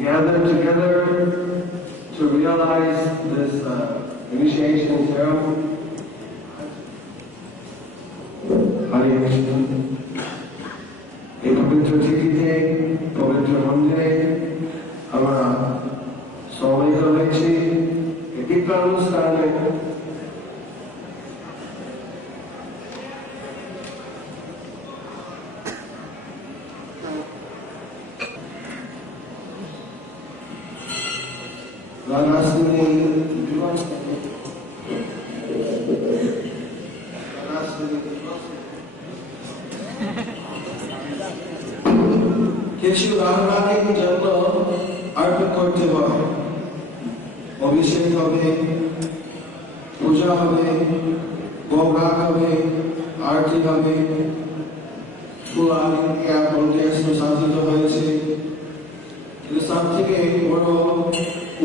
gathered together to realize this initiation ceremony. Hare Krishna. এই পবিত্র তিথিতে পবিত্র মন্দিরে আমরা সমবেত হয়েছি এই দীক্ষানুষ্ঠানে। কিছু রাধারানীর জন্য অর্পণ করতে হয়, অভিষেক হবে, পূজা হবে, ভোগ হবে, আরতি হবে, ফুল সাজিত হয়েছে। কিন্তু সব থেকে বড়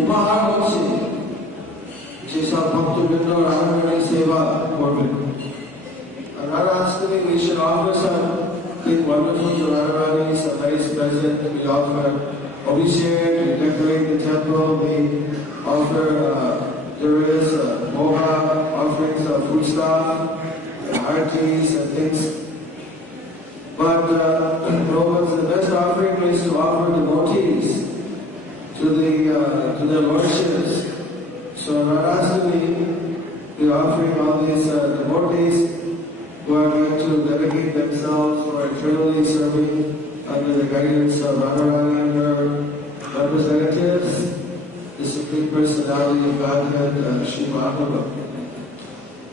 উপহার হচ্ছে যেসব ভক্তবৃন্দ রাধারানীর সেবা করবেন। Radha-Astami, we should offer something wonderful to Radharani, some nice present. We offer Abhishek, we decorate the temple, we offer various moha offerings of food stuff, and artis and things. But the best offering is to offer devotees to their lordships. So Radha-Astami, we are offering all these devotees who are going to dedicate themselves for eternally serving under the guidance of Radharani and her representatives, the Supreme Personality of Godhead, Shri Mahaprabhu.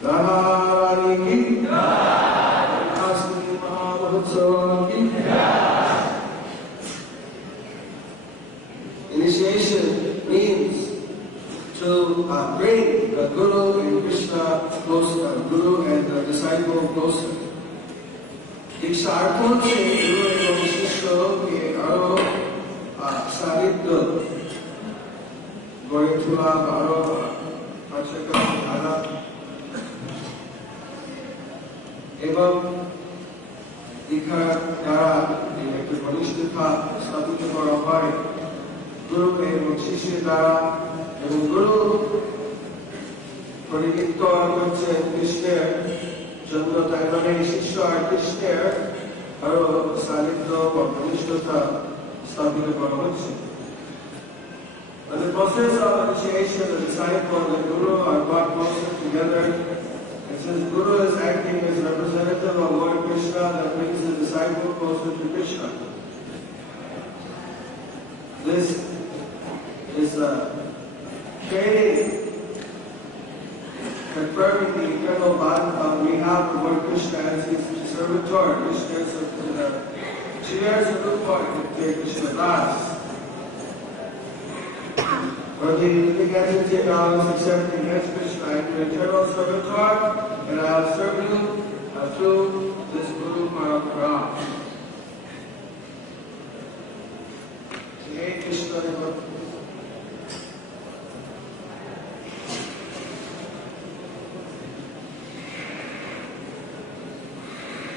Radharani ki jai, Astami Mahaprabhu ki jai. Initiation means to bring the Guru and Krishna closer, Guru and the disciple closer. Diksha arpon se Guru and Krishna ke aro saritya gori tula aro pachaka dhara ebam dikha dara ekটু ঘনিষ্ঠতা স্থাপিত করা হয় গুরু এবং শিষ্যের দ্বারা। এবং গুরু পরিকীর্তন করছেন কৃষ্ণের জন্য, তাই মানে শিষ্য আর কৃষ্ণের আরো সান্নিধ্য বা ঘনিষ্ঠতা স্থাপিত করা হচ্ছে। In the process of initiation, the disciple and the Guru are brought closer together. And since Guru is acting as representative of Lord Krishna, that brings the disciple closer to Krishna. This is training, confirming the eternal bond we have with Lord Krishna as his servitor. Krishna is the Shriya Sarupa Krishna Das. But the entity now is accepting against Krishna and the eternal servitor, and I have served you through this Guru Parampara. Hey Krishna.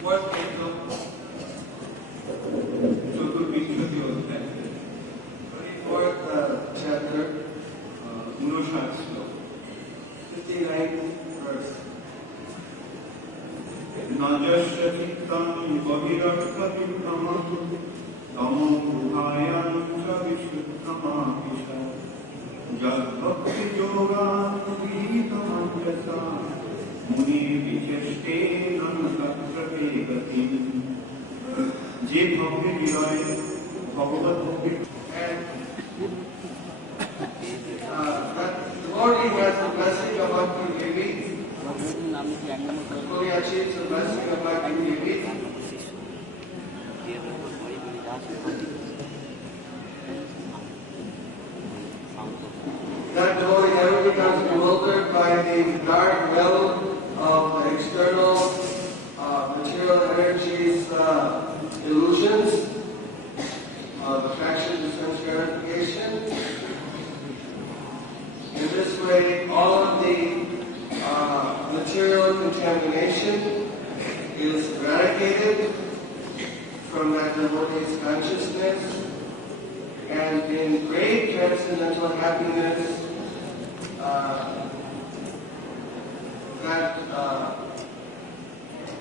What is the chapter, Unoshat Slok, 59th verse. Najasya Chittam Bhavirakati Pramatu Tamam Bhuhayan Chavishuddhamāpisha Jad Bhakti Yogan Vihitamajasa Muni Vicheshte Nanasatra Gati Je Bhakti Jilay Bhagavad Bhakti. The devotee has the blessing of Bhakti Devi. He achieves the blessing of Bhakti Devi. That devotee never becomes bewildered by the dark well of the external material energies illusions, affection, sense gratification. In this way, all of the material contamination is and in great transcendental happiness, that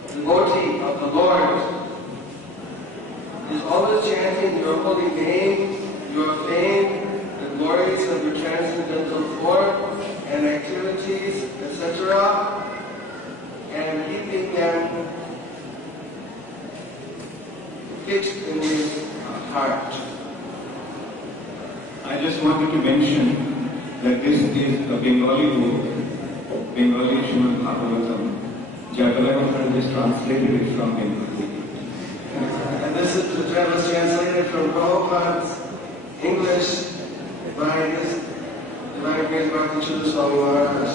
devotee of the Lord is always chanting your holy name, your fame, the glories of your transcendental form and activities, etc., and keeping them fixed in his heart. I just wanted to mention that this is a Bengali book, Bengali Srimad Bhagavatam. Jagalavan has translated it from Bengali. And this was translated from Prabhupada's English by his Divine Grace Bhakti Shuddha Swami Maharaj.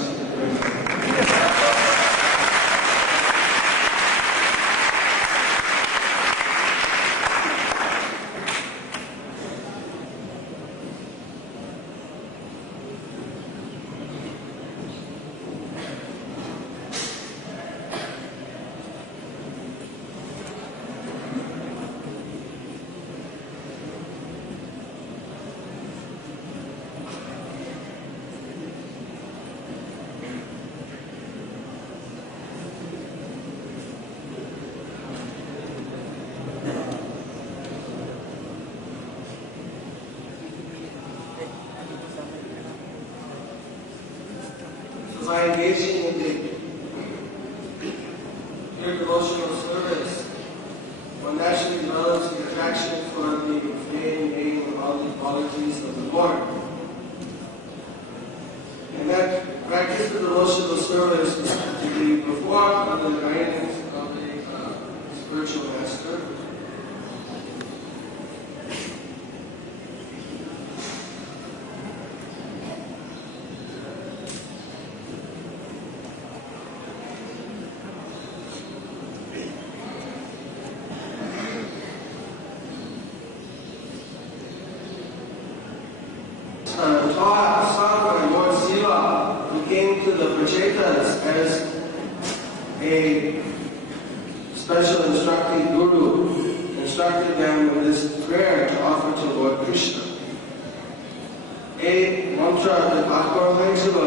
By engaging in the pure devotional service, one naturally develops the attraction for the fame, name, and all the qualities of the Lord. And that practice of devotional service is to be performed under the guidance of a spiritual master. Taught by Lord Siva, who came to the Prachetas as a special instructing guru, instructed them in this prayer to offer to Lord Krishna. A mantra that Akbar Haichava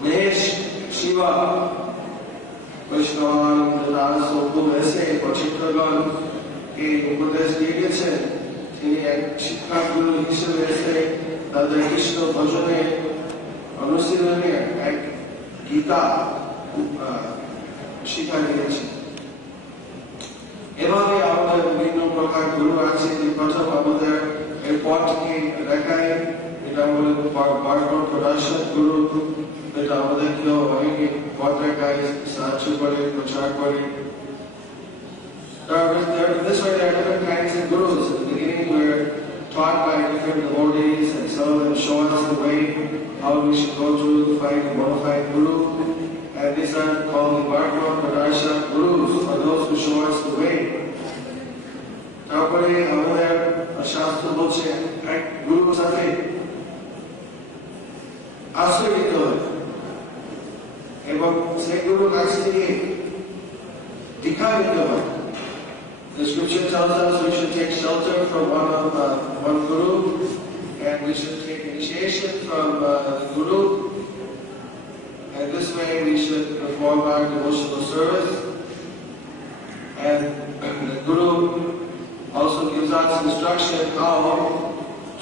Mahesh Shiva Vaishnavan Rasa Sopu Vese Pachitragan ke Upadesh diye gechen তিনি এক শিক্ষাগুরু হিসেবে এসে তাদের কৃষ্ণ ভজনে অনুশীলনে এক গীতা শিক্ষা দিয়েছেন। এভাবে আমাদের বিভিন্ন প্রকার গুরু আছে, যে প্রথম আমাদের এই পথকে দেখায়, এটা আমাদের বারবার প্রদর্শন গুরু, এটা আমাদেরকেও অনেকে পথ দেখায়, সাহায্য করে, প্রচার করে। This way there are different kinds of gurus. In the beginning we're taught by different devotees, and some of them show us the way, how we should go to find a bona fide guru. And these are called the Bhagavad Padarsha gurus, or those who show us the way. তারপরে আমাদের শাস্ত্র বলছে এক গুরুর সাথে আশ্রয় নিতে হয়, এবং সেই গুরুর কাছে গিয়ে দীক্ষা নিতে হয়। The scripture tells us we should take shelter from one guru, and we should take initiation from the guru, and this way we should perform our devotional service. And the guru also gives us instruction how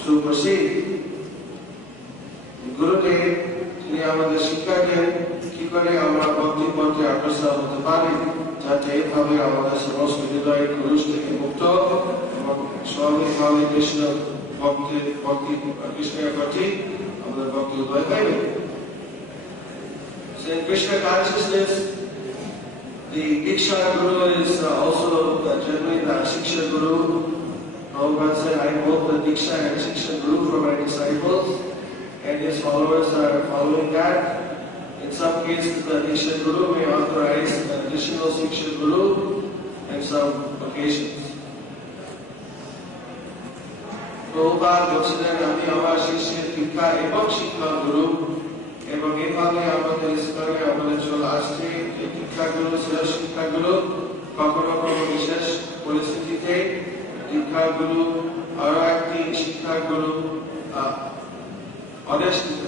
to proceed. The Guru তিনি আমাদের শিক্ষা দেন কি করে আমরা ভক্তি পথে অগ্রসর হতে পারি, যাতে এইভাবে আমাদের সমস্ত হৃদয়ের কলুষ থেকে মুক্ত এবং স্বাভাবিকভাবে কৃষ্ণ কৃষ্ণের প্রতি আমাদের ভক্তি উদয় পাইবে। So in Krishna consciousness, the Diksha Guru is also generally the Shiksha Guru. Prabhupada said, I hold the Diksha and Shiksha Guru for my disciples, and his followers are following that. In some cases, the Diksha Guru may authorize an additional Shiksha Guru in some occasions. Prabhupada বলছিলেন, আমি আমার শিষ্যের দীক্ষা এবং শিক্ষা গুরু, এবং এইভাবে আমাদের স্তরে আমাদের চলে আসছে এই দীক্ষাগুলো, শিক্ষাগুলো কখনো কোনো বিশেষ পরিস্থিতিতে দীক্ষাগুলো আরো একটি শিক্ষাগুরু অনেস্ট